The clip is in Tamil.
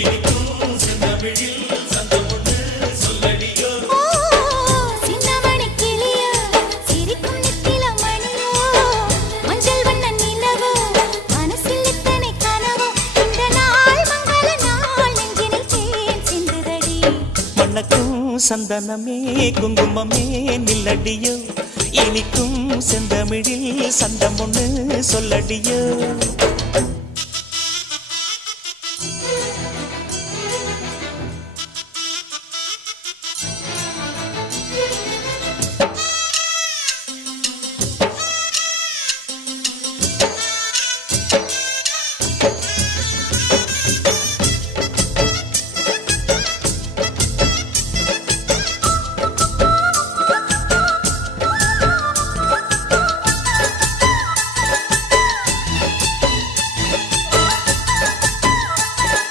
இனிக்கும் செந்தமிழில் சந்தம் ஒன்று சொல்லடியோ. சின்னமணி கிளியோ சிரிக்கும் நித்தில மணியோ மஞ்சள் வண்ண நிலவோ மனசில் இத்தனை கனவோ இந்த நாள் மங்கள நாள் நெஞ்சினில் தேன் சிந்துதடி. மணக்கும் சந்தனமே குங்குமமே நில்லடியோ இனிக்கும் செந்தமிழில் சந்தம் ஒன்று சொல்லடியோ.